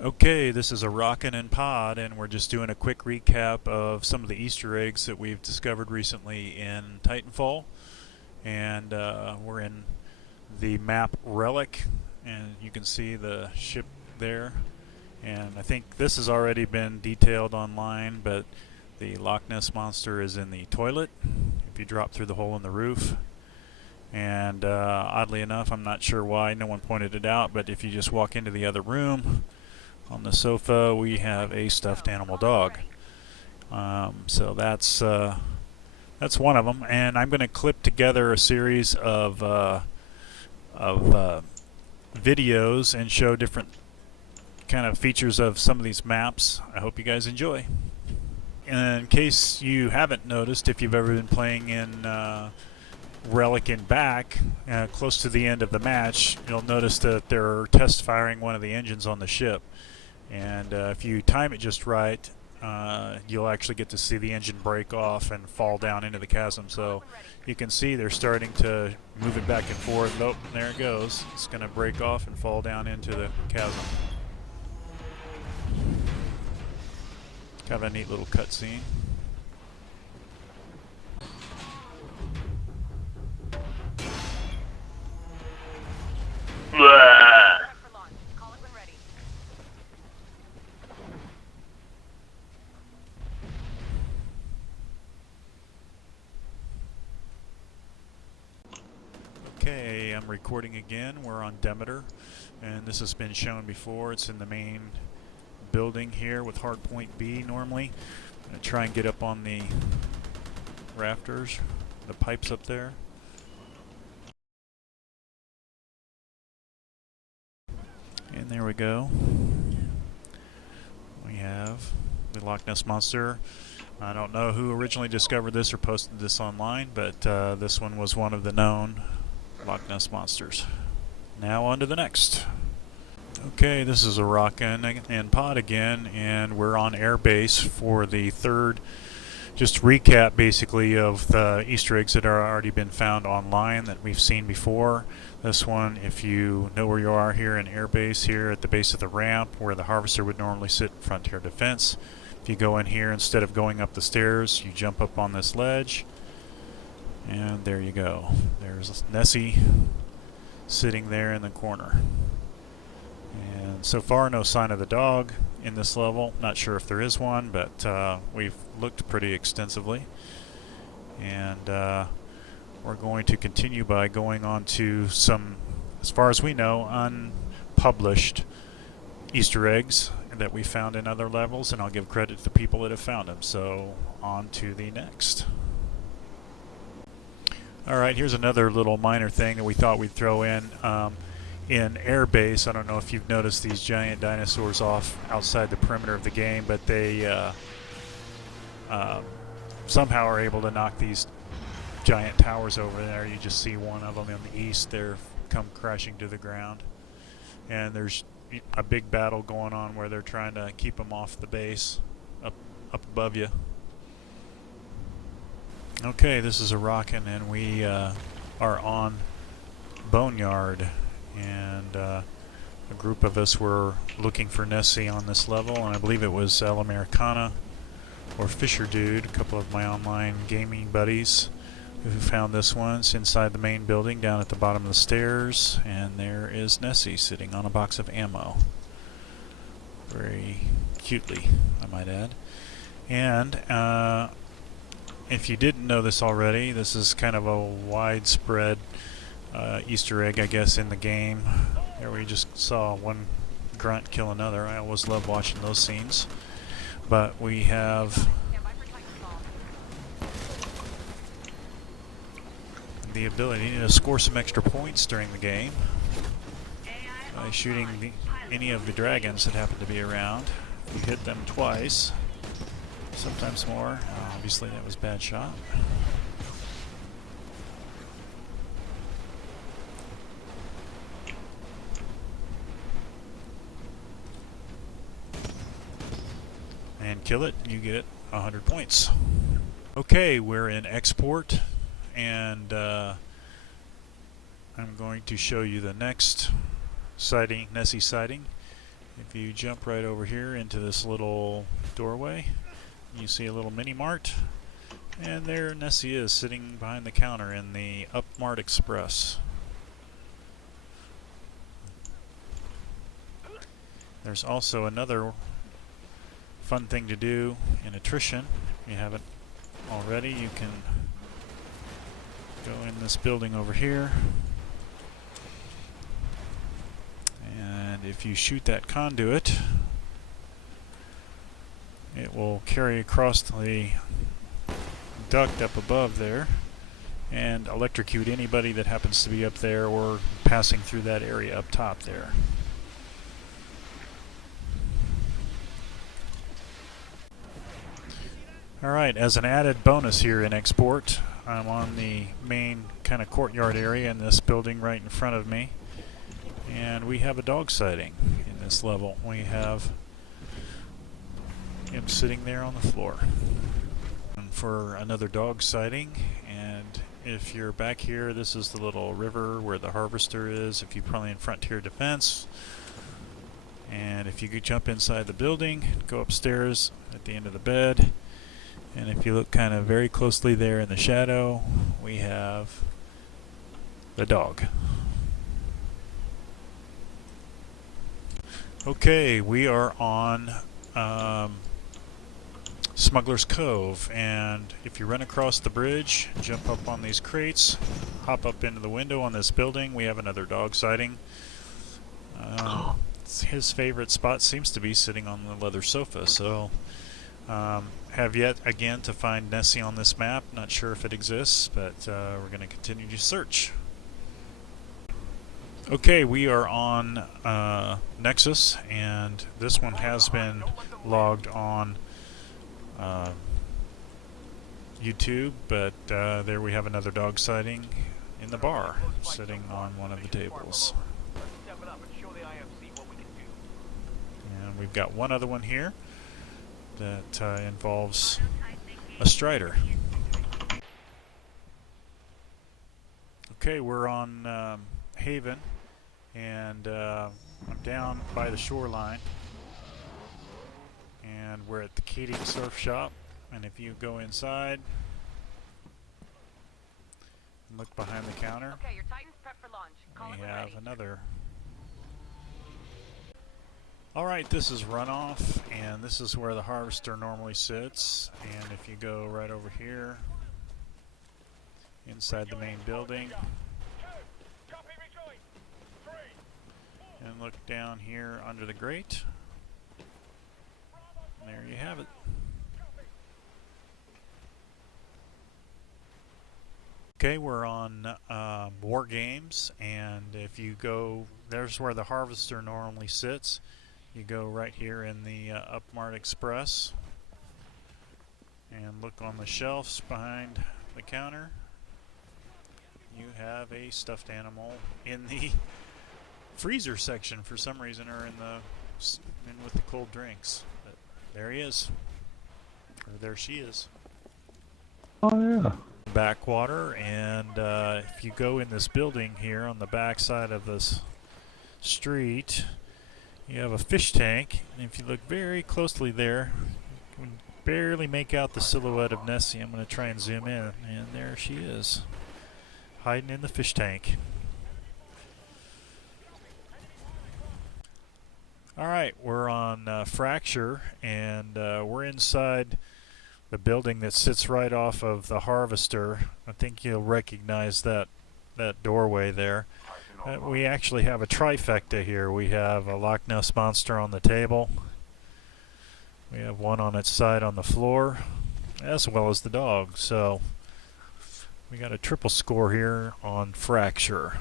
Okay, this is a Rockin' and Pod, and we're just doing a quick recap of some of the Easter eggs that we've discovered recently in Titanfall. And we're in the map Relic, and you can see the ship there. And I think this has already been detailed online, but the Loch Ness Monster is in the toilet if you drop through the hole in the roof. And oddly enough, I'm not sure why no one pointed it out, but if you just walk into the other room, on the sofa we have a stuffed animal dog. So that's one of them, and I'm going to clip together a series of videos and show different kind of features of some of these maps. I hope you guys enjoy. And in case you haven't noticed, if you've ever been playing in Relic and back, close to the end of the match, you'll notice that they're test firing one of the engines on the ship. And if you time it just right, you'll actually get to see the engine break off and fall down into the chasm. So you can see they're starting to move it back and forth. Oh, there it goes. It's going to break off and fall down into the chasm. Kind of a neat little cutscene. Okay, I'm recording again. We're on Demeter, and this has been shown before. It's in the main building here with hardpoint B normally. I'm going to try and get up on the rafters, the pipes up there. And there we go. We have the Loch Ness Monster. I don't know who originally discovered this or posted this online, but this one was one of the known Loch Ness Monsters. Now on to the next. Okay, this is a Rockin' and Pod again, and we're on airbase for the third just recap basically of the Easter eggs that are already been found online that we've seen before. This one, if you know where you are here in airbase, here at the base of the ramp where the harvester would normally sit in Frontier Defense. If you go in here, instead of going up the stairs, you jump up on this ledge, and there you go. There's Nessie sitting there in the corner. And so far, no sign of the dog in this level. Not sure if there is one, but we've looked pretty extensively. And we're going to continue by going on to some, as far as we know, unpublished Easter eggs that we found in other levels, and I'll give credit to the people that have found them. So on to the next. Alright, here's another little minor thing that we thought we'd throw in. In airbase, I don't know if you've noticed these giant dinosaurs off outside the perimeter of the game, but they somehow are able to knock these giant towers over there. You just see one of them in the east there come crashing to the ground. And there's a big battle going on where they're trying to keep them off the base up above you. Okay, this is a Rockin', and we are on Boneyard. And a group of us were looking for Nessie on this level, and I believe it was El Americana or Fisher Dude, a couple of my online gaming buddies who found this one. It's inside the main building down at the bottom of the stairs, and there is Nessie sitting on a box of ammo. Very cutely, I might add. And if you didn't know this already, this is kind of a widespread Easter egg, I guess, in the game. There we just saw one grunt kill another. I always love watching those scenes. But we have the ability to score some extra points during the game by shooting any of the dragons that happen to be around. If you hit them twice, sometimes more. Obviously that was a bad shot. And kill it, you get 100 points. Okay, we're in export, and I'm going to show you the next sighting, Nessie sighting, If you jump right over here into this little doorway, you see a little mini mart, and there Nessie is sitting behind the counter in the Upmart Express. There's also another fun thing to do in attrition. If you haven't already, you can go in this building over here, and if you shoot that conduit, it will carry across the duct up above there and electrocute anybody that happens to be up there or passing through that area up top there. Alright, as an added bonus here in Export, I'm on the main kind of courtyard area in this building right in front of me, and we have a dog sighting in this level. We have him sitting there on the floor. And for another dog sighting, and if you're back here, this is the little river where the harvester is if you play in Frontier Defense. And if you could jump inside the building, go upstairs at the end of the bed, and if you look kind of very closely there in the shadow, we have the dog. Okay, we are on Smuggler's Cove, and if you run across the bridge, jump up on these crates, hop up into the window on this building, we have another dog sighting. His favorite spot seems to be sitting on the leather sofa, so have yet again to find Nessie on this map. Not sure if it exists, but we're going to continue to search. Okay, we are on Nexus, and this one has been logged on YouTube, but there we have another dog sighting in the bar, sitting on one of the tables. And we've got one other one here that involves a strider. Okay, we're on Haven, and I'm down by the shoreline, and we're at the Keating Surf Shop, and if you go inside and look behind the counter, okay, your Titan's prepped for launch. we have another. Alright, this is Runoff, and this is where the harvester normally sits, and if you go right over here inside the main building and look down here under the grate, and there you have it. Okay, we're on War Games, and if you go, there's where the harvester normally sits. You go right here in the Upmart Express and look on the shelves behind the counter. You have a stuffed animal in the freezer section for some reason, or in with the cold drinks. But there he is, or there she is. Oh yeah. Backwater, and if you go in this building here on the back side of this street, you have a fish tank, and if you look very closely there, you can barely make out the silhouette of Nessie. I'm going to try and zoom in, and there she is, hiding in the fish tank. Alright, we're on Fracture, and we're inside the building that sits right off of the harvester. I think you'll recognize that doorway there. We actually have a trifecta here. We have a Loch Ness Monster on the table. We have one on its side on the floor, as well as the dog. So we got a triple score here on Fracture.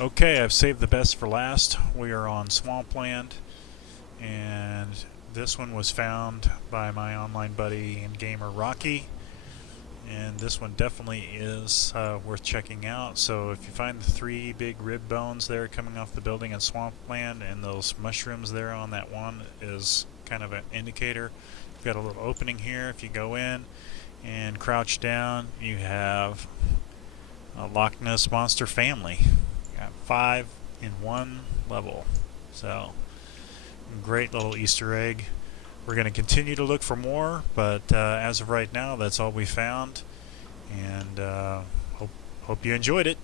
Okay, I've saved the best for last. We are on Swampland, and this one was found by my online buddy and gamer Rocky, and this one definitely is worth checking out. So if you find the 3 big rib bones there coming off the building in Swampland, and those mushrooms there on that one is kind of an indicator. You've got a little opening here. If you go in and crouch down, you have a Loch Ness Monster family. You got in one level. So, great little Easter egg. We're going to continue to look for more, but as of right now, that's all we found. And hope you enjoyed it.